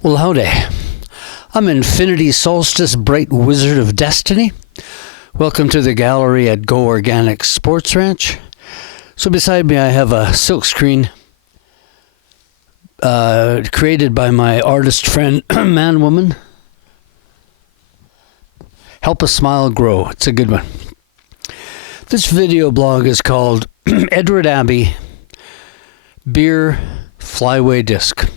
Well, howdy. I'm Infinity Solstice, Bright Wizard of Destiny. Welcome to the gallery at Go Organic Sports Ranch. So beside me I have a silkscreen created by my artist friend, Man Woman. Help a Smile Grow. It's a good one. This video blog is called Edward Abbey Beer Flyway Disc.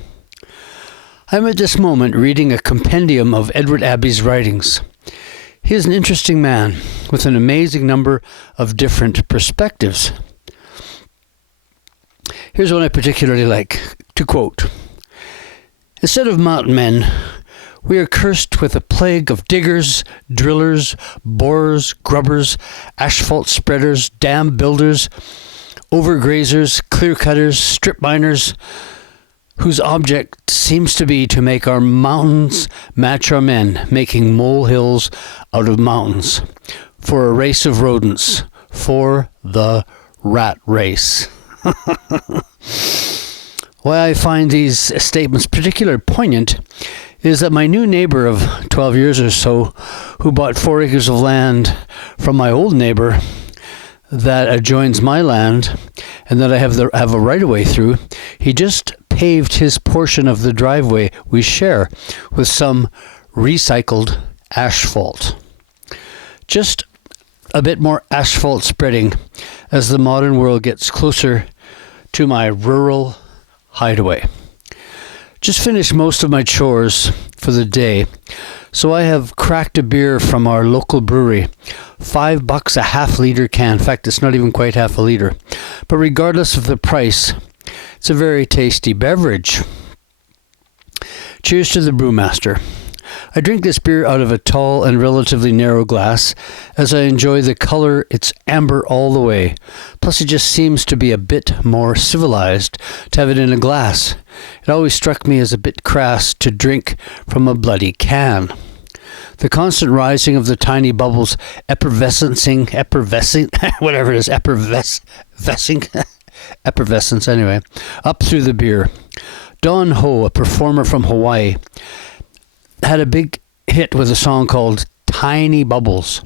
I'm at this moment reading a compendium of Edward Abbey's writings. He is an interesting man with an amazing number of different perspectives. Here's one I particularly like, to quote. Instead of mountain men, we are cursed with a plague of diggers, drillers, borers, grubbers, asphalt spreaders, dam builders, overgrazers, clear cutters, strip miners, whose object seems to be to make our mountains match our men, making molehills out of mountains, for a race of rodents, for the rat race. Why I find these statements particularly poignant is that my new neighbor of 12 years or so, who bought 4 acres of land from my old neighbor that adjoins my land and that I have a right-of-way through, he just paved his portion of the driveway we share with some recycled asphalt. Just a bit more asphalt spreading as the modern world gets closer to my rural hideaway. Just finished most of my chores for the day, so I have cracked a beer from our local brewery. $5 a half-liter can. In fact, it's not even quite half a liter. But regardless of the price, it's a very tasty beverage. Cheers to the brewmaster. I drink this beer out of a tall and relatively narrow glass as I enjoy the color. It's amber all the way. Plus it just seems to be a bit more civilized to have it in a glass. It always struck me as a bit crass to drink from a bloody can. The constant rising of the tiny bubbles effervescing, whatever it is, effervescence anyway, up through the beer. Don Ho, a performer from Hawaii, had a big hit with a song called Tiny Bubbles.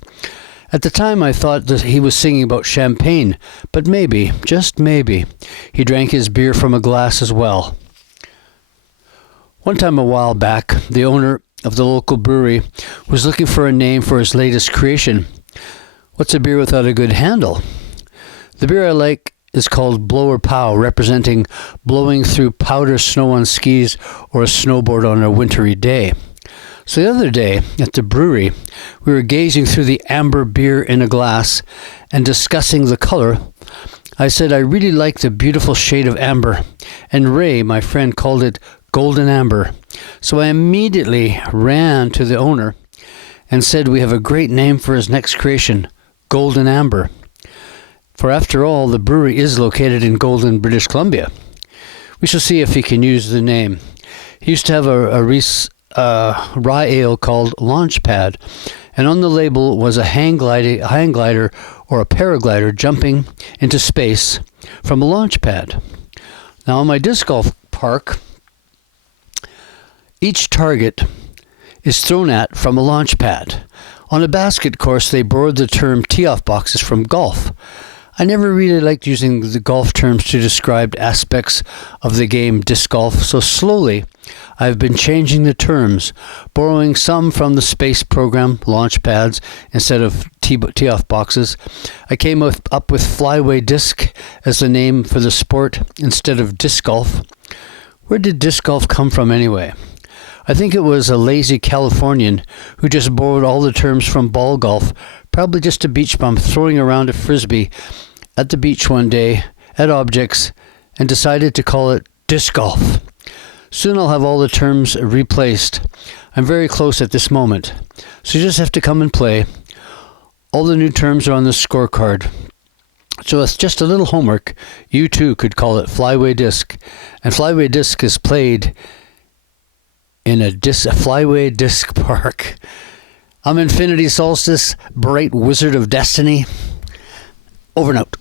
At the time I thought that he was singing about champagne, but maybe, just maybe, he drank his beer from a glass as well. One time a while back, the owner of the local brewery was looking for a name for his latest creation. What's a beer without a good handle? The beer I like is called Blower Pow, representing blowing through powder snow on skis or a snowboard on a wintry day. So the other day at the brewery, we were gazing through the amber beer in a glass and discussing the color. I said I really like the beautiful shade of amber, and Ray, my friend, called it golden amber. So I immediately ran to the owner and said we have a great name for his next creation, Golden Amber. For after all, the brewery is located in Golden, British Columbia. We shall see if he can use the name. He used to have a rye ale called Launchpad, and on the label was a hang glider or a paraglider jumping into space from a launch pad. Now on my disc golf park, each target is thrown at from a launch pad. On a basket course, they borrowed the term tee-off boxes from golf. I never really liked using the golf terms to describe aspects of the game disc golf, so slowly I've been changing the terms, borrowing some from the space program, launch pads, instead of tee-off boxes. I came up with Flyway Disc as the name for the sport instead of disc golf. Where did disc golf come from anyway? I think it was a lazy Californian who just borrowed all the terms from ball golf, probably just a beach bum throwing around a frisbee at the beach one day at objects and decided to call it disc golf. Soon I'll have all the terms replaced. I'm very close at this moment, so you just have to come and play. All the new terms are on the scorecard. So it's just a little homework. You too could call it Flyway Disc. And Flyway Disc is played in a Flyway Disc Park. I'm Infinity Solstice, Bright Wizard of Destiny. Over and out.